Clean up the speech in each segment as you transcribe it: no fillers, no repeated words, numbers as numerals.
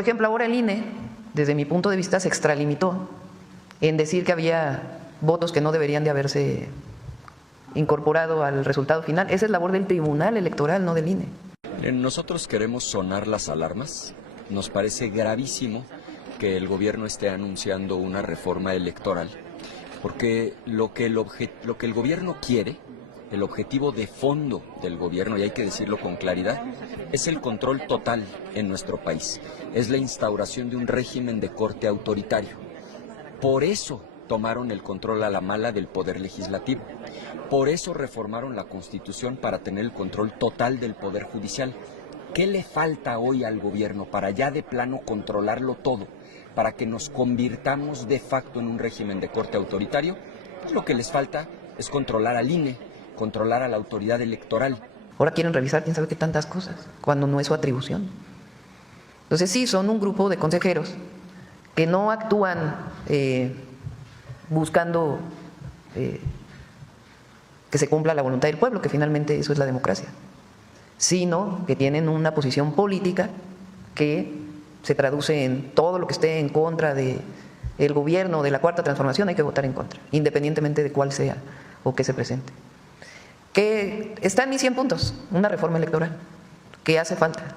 Por ejemplo, ahora el INE, desde mi punto de vista, se extralimitó en decir que había votos que no deberían de haberse incorporado al resultado final. Esa es labor del Tribunal Electoral, no del INE. Nosotros queremos sonar las alarmas. Nos parece gravísimo que el gobierno esté anunciando una reforma electoral, porque lo que el gobierno quiere, el objetivo de fondo del gobierno, y hay que decirlo con claridad, es el control total en nuestro país. Es la instauración de un régimen de corte autoritario. Por eso tomaron el control a la mala del Poder Legislativo. Por eso reformaron la Constitución para tener el control total del Poder Judicial. ¿Qué le falta hoy al gobierno para ya de plano controlarlo todo, para que nos convirtamos de facto en un régimen de corte autoritario? Pues lo que les falta es controlar al INE, controlar a la autoridad electoral. Ahora quieren revisar quién sabe qué tantas cosas, cuando no es su atribución. Entonces sí, son un grupo de consejeros que no actúan buscando que se cumpla la voluntad del pueblo, que finalmente eso es la democracia, sino que tienen una posición política que se traduce en todo lo que esté en contra del gobierno, de la Cuarta Transformación, hay que votar en contra, independientemente de cuál sea o qué se presente. Que está en mis 100 puntos, una reforma electoral, que hace falta.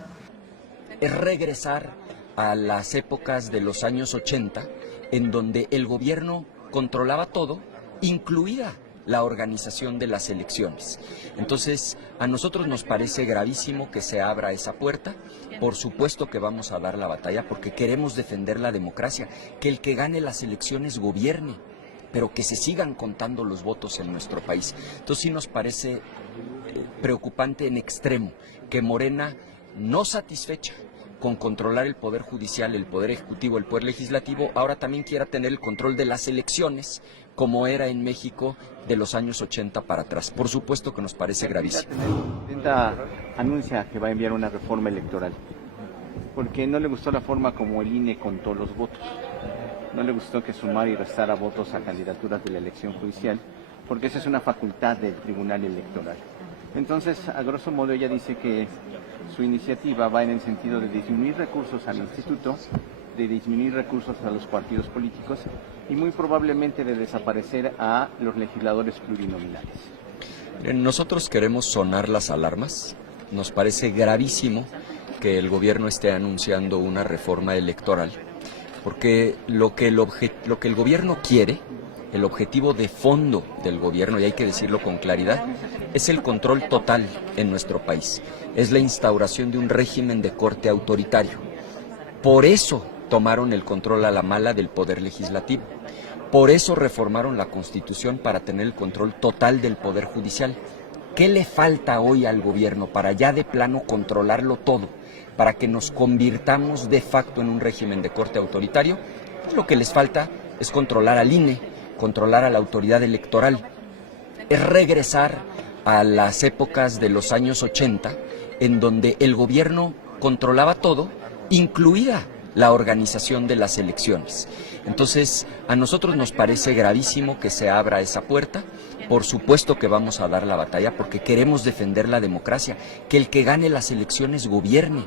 Es regresar a las épocas de los años 80, en donde el gobierno controlaba todo, incluida la organización de las elecciones. Entonces, a nosotros nos parece gravísimo que se abra esa puerta. Por supuesto que vamos a dar la batalla porque queremos defender la democracia, que el que gane las elecciones gobierne, pero que se sigan contando los votos en nuestro país. Entonces sí nos parece preocupante en extremo que Morena, no satisfecha con controlar el Poder Judicial, el Poder Ejecutivo, el Poder Legislativo, ahora también quiera tener el control de las elecciones, como era en México de los años 80 para atrás. Por supuesto que nos parece gravísimo. La presidenta anuncia que va a enviar una reforma electoral, porque no le gustó la forma como el INE contó los votos. No le gustó que sumara y restara votos a candidaturas de la elección judicial, porque esa es una facultad del Tribunal Electoral. Entonces, a grosso modo, ella dice que su iniciativa va en el sentido de disminuir recursos al instituto, de disminuir recursos a los partidos políticos y muy probablemente de desaparecer a los legisladores plurinominales. Nosotros queremos sonar las alarmas. Nos parece gravísimo que el gobierno esté anunciando una reforma electoral, porque lo que el gobierno quiere, el objetivo de fondo del gobierno, y hay que decirlo con claridad, es el control total en nuestro país. Es la instauración de un régimen de corte autoritario. Por eso tomaron el control a la mala del Poder Legislativo. Por eso reformaron la Constitución para tener el control total del Poder Judicial. ¿Qué le falta hoy al gobierno para ya de plano controlarlo todo, para que nos convirtamos de facto en un régimen de corte autoritario? Pues lo que les falta es controlar al INE, controlar a la autoridad electoral. Es regresar a las épocas de los años 80, en donde el gobierno controlaba todo, incluida la organización de las elecciones. Entonces, a nosotros nos parece gravísimo que se abra esa puerta. Por supuesto que vamos a dar la batalla porque queremos defender la democracia, que el que gane las elecciones gobierne,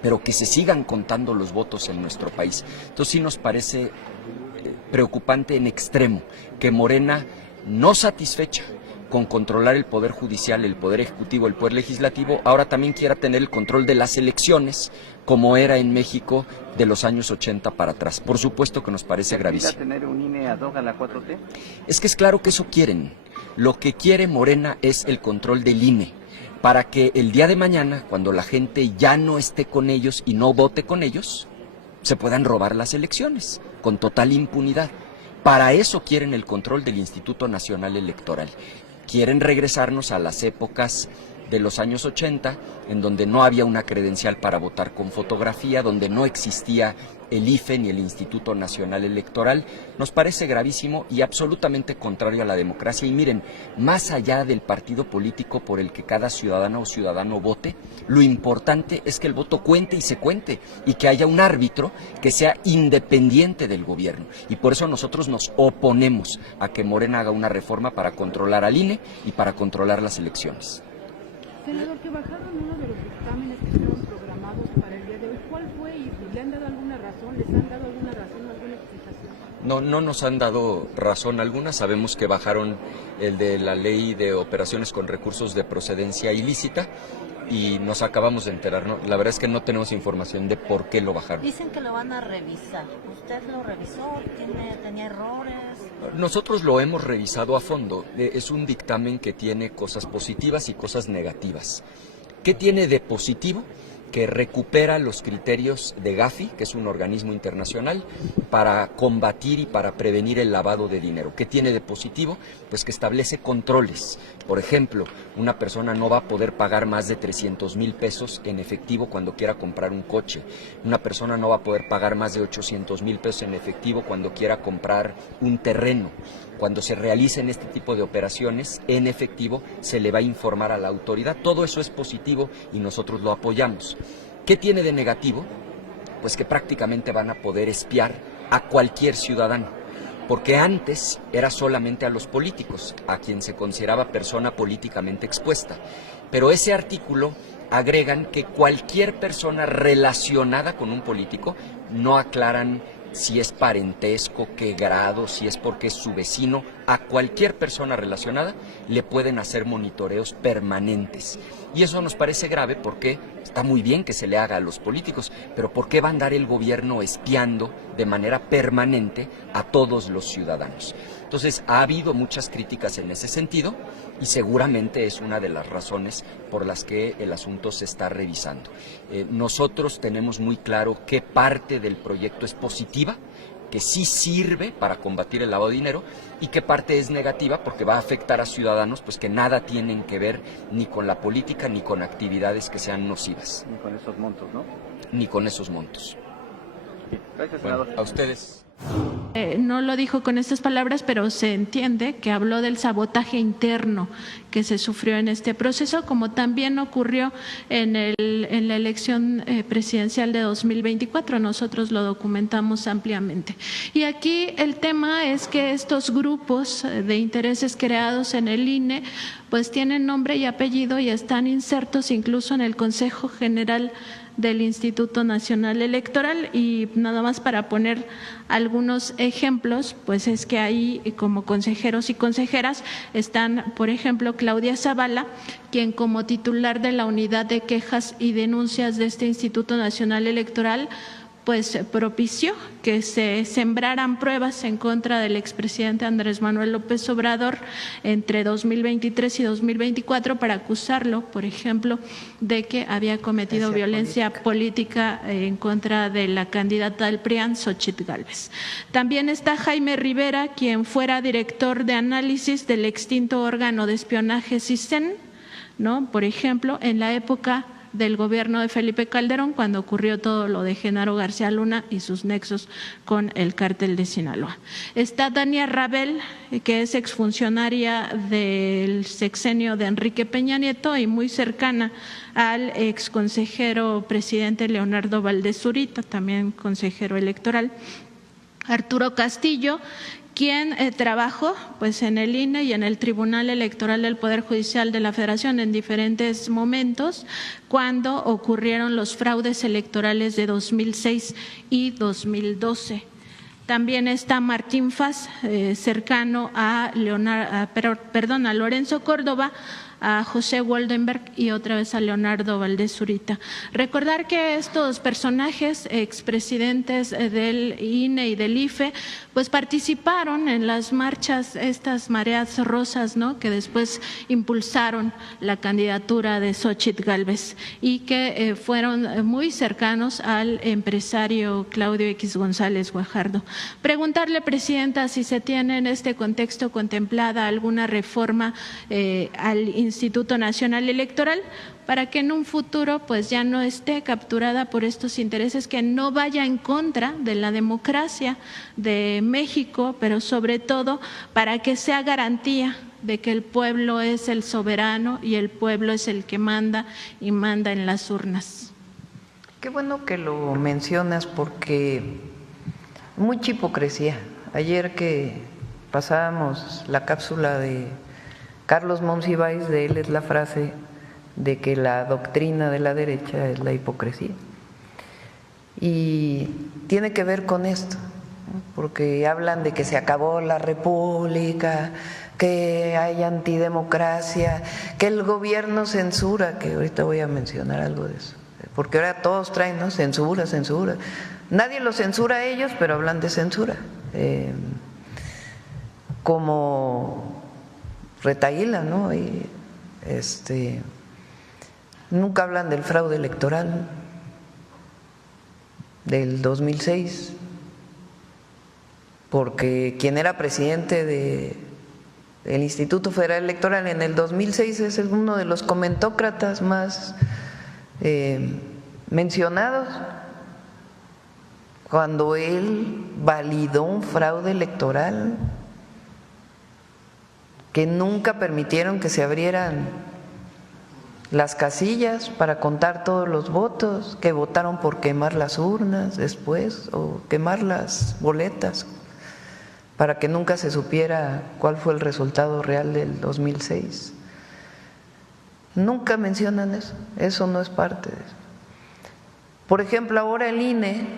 pero que se sigan contando los votos en nuestro país. Entonces sí nos parece preocupante en extremo que Morena, no satisfecha con controlar el Poder Judicial, el Poder Ejecutivo, el Poder Legislativo, ahora también quiera tener el control de las elecciones, como era en México de los años 80 para atrás. Por supuesto que nos parece gravísimo. ¿Tener un INE ad hoc a la 4T? Es que es claro que eso quieren. Lo que quiere Morena es el control del INE, para que el día de mañana, cuando la gente ya no esté con ellos y no vote con ellos, se puedan robar las elecciones con total impunidad. Para eso quieren el control del Instituto Nacional Electoral. Quieren regresarnos a las épocas de los años 80, en donde no había una credencial para votar con fotografía, donde no existía el IFE ni el Instituto Nacional Electoral. Nos parece gravísimo y absolutamente contrario a la democracia. Y miren, más allá del partido político por el que cada ciudadana o ciudadano vote, lo importante es que el voto cuente y se cuente, y que haya un árbitro que sea independiente del gobierno. Y por eso nosotros nos oponemos a que Morena haga una reforma para controlar al INE y para controlar las elecciones. Senador, que bajaron uno de los dictámenes que estaban programados para el día de hoy, ¿cuál cuál fue y le han dado alguna razón, les han dado alguna razón, alguna explicación? No nos han dado razón alguna. Sabemos que bajaron el de la ley de operaciones con recursos de procedencia ilícita y nos acabamos de enterar, ¿no? La verdad es que no tenemos información de por qué lo bajaron. Dicen que lo van a revisar. ¿Usted lo revisó? ¿Tenía errores? Nosotros lo hemos revisado a fondo. Es un dictamen que tiene cosas positivas y cosas negativas. ¿Qué tiene de positivo? Que recupera los criterios de Gafi, que es un organismo internacional, para combatir y para prevenir el lavado de dinero. ¿Qué tiene de positivo? Pues que establece controles. Por ejemplo, una persona no va a poder pagar más de 300,000 pesos en efectivo cuando quiera comprar un coche. Una persona no va a poder pagar más de 800,000 pesos en efectivo cuando quiera comprar un terreno. Cuando se realicen este tipo de operaciones en efectivo, se le va a informar a la autoridad. Todo eso es positivo y nosotros lo apoyamos. ¿Qué tiene de negativo? Pues que prácticamente van a poder espiar a cualquier ciudadano, porque antes era solamente a los políticos, a quien se consideraba persona políticamente expuesta. Pero ese artículo agregan que cualquier persona relacionada con un político, no aclaran si es parentesco, qué grado, si es porque es su vecino, a cualquier persona relacionada le pueden hacer monitoreos permanentes. Y eso nos parece grave porque está muy bien que se le haga a los políticos, pero ¿por qué va a andar el gobierno espiando de manera permanente a todos los ciudadanos? Entonces, ha habido muchas críticas en ese sentido y seguramente es una de las razones por las que el asunto se está revisando. Nosotros tenemos muy claro qué parte del proyecto es positiva, que sí sirve para combatir el lavado de dinero, y qué parte es negativa porque va a afectar a ciudadanos pues que nada tienen que ver ni con la política ni con actividades que sean nocivas. Ni con esos montos, ¿no? Ni con esos montos. Gracias, senador. Bueno, a ustedes. No lo dijo con estas palabras, pero se entiende que habló del sabotaje interno que se sufrió en este proceso, como también ocurrió en la elección presidencial de 2024. Nosotros lo documentamos ampliamente. Y aquí el tema es que estos grupos de intereses creados en el INE pues tienen nombre y apellido y están insertos incluso en el Consejo General del Instituto Nacional Electoral. Y nada más para poner algunos ejemplos, pues es que ahí como consejeros y consejeras están, por ejemplo, Claudia Zavala, quien como titular de la Unidad de Quejas y Denuncias de este Instituto Nacional Electoral pues propició que se sembraran pruebas en contra del expresidente Andrés Manuel López Obrador entre 2023 y 2024 para acusarlo, por ejemplo, de que había cometido violencia política en contra de la candidata del PRIAN, Xóchitl Gálvez. También está Jaime Rivera, quien fuera director de análisis del extinto órgano de espionaje CISEN, ¿no? Por ejemplo, en la época del gobierno de Felipe Calderón, cuando ocurrió todo lo de Genaro García Luna y sus nexos con el cártel de Sinaloa. Está Dania Rabel, que es exfuncionaria del sexenio de Enrique Peña Nieto y muy cercana al exconsejero presidente Leonardo Valdés Zurita, también consejero electoral. Arturo Castillo, quien trabajó pues en el INE y en el Tribunal Electoral del Poder Judicial de la Federación en diferentes momentos cuando ocurrieron los fraudes electorales de 2006 y 2012. También está Martín Faz, cercano a Lorenzo Córdoba, a José Woldenberg y otra vez a Leonardo Valdés Zurita. Recordar que estos personajes, expresidentes del INE y del IFE, pues participaron en las marchas, estas mareas rosas, ¿no?, que después impulsaron la candidatura de Xóchitl Gálvez y que fueron muy cercanos al empresario Claudio X González Guajardo. Preguntarle, Presidenta, si se tiene en este contexto contemplada alguna reforma al Instituto Nacional Electoral para que en un futuro pues ya no esté capturada por estos intereses, que no vaya en contra de la democracia de México, pero sobre todo para que sea garantía de que el pueblo es el soberano y el pueblo es el que manda y manda en las urnas. Qué bueno que lo mencionas porque mucha hipocresía. Ayer que pasábamos la cápsula de Carlos Monsiváis, de él es la frase de que la doctrina de la derecha es la hipocresía. Y tiene que ver con esto, ¿no? Porque hablan de que se acabó la república, que hay antidemocracia, que el gobierno censura, que ahorita voy a mencionar algo de eso, porque ahora todos traen, ¿no? Censura, censura. Nadie los censura a ellos, pero hablan de censura. Como retaíla, ¿no? Y nunca hablan del fraude electoral del 2006, porque quien era presidente del Instituto Federal Electoral en el 2006 es uno de los comentócratas más mencionados, cuando él validó un fraude electoral que nunca permitieron que se abrieran las casillas para contar todos los votos, que votaron por quemar las urnas después o quemar las boletas para que nunca se supiera cuál fue el resultado real del 2006. Nunca mencionan eso, eso no es parte de eso. Por ejemplo, ahora el INE,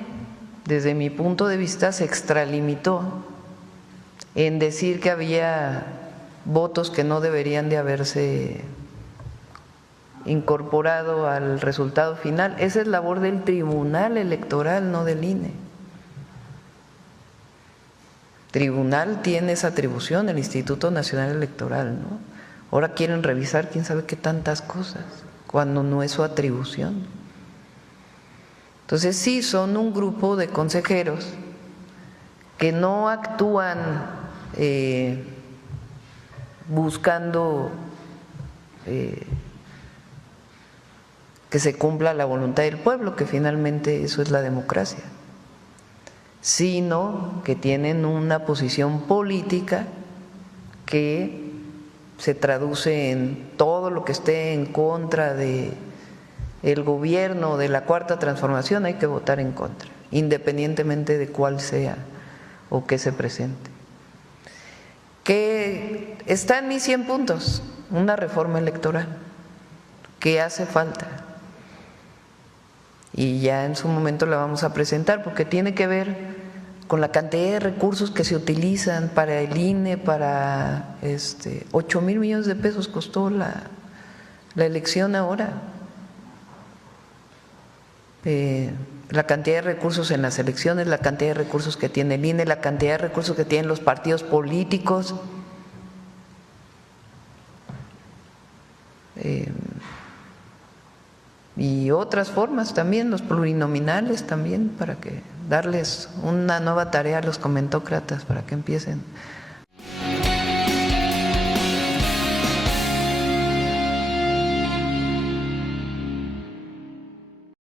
desde mi punto de vista, se extralimitó en decir que había votos que no deberían de haberse incorporado al resultado final. Esa es labor del Tribunal Electoral, no del INE. El tribunal tiene esa atribución, el Instituto Nacional Electoral, ¿no? Ahora quieren revisar quién sabe qué tantas cosas, cuando no es su atribución. Entonces sí, son un grupo de consejeros que no actúan buscando que se cumpla la voluntad del pueblo, que finalmente eso es la democracia, sino que tienen una posición política que se traduce en todo lo que esté en contra de el gobierno, de la Cuarta Transformación, hay que votar en contra, independientemente de cuál sea o qué se presente. Que está en mis 100 puntos, una reforma electoral que hace falta. Y ya en su momento la vamos a presentar, porque tiene que ver con la cantidad de recursos que se utilizan para el INE, para 8,000 millones de pesos costó la elección ahora. La cantidad de recursos en las elecciones, la cantidad de recursos que tiene el INE, la cantidad de recursos que tienen los partidos políticos. Y otras formas también, los plurinominales también, para que darles una nueva tarea a los comentócratas para que empiecen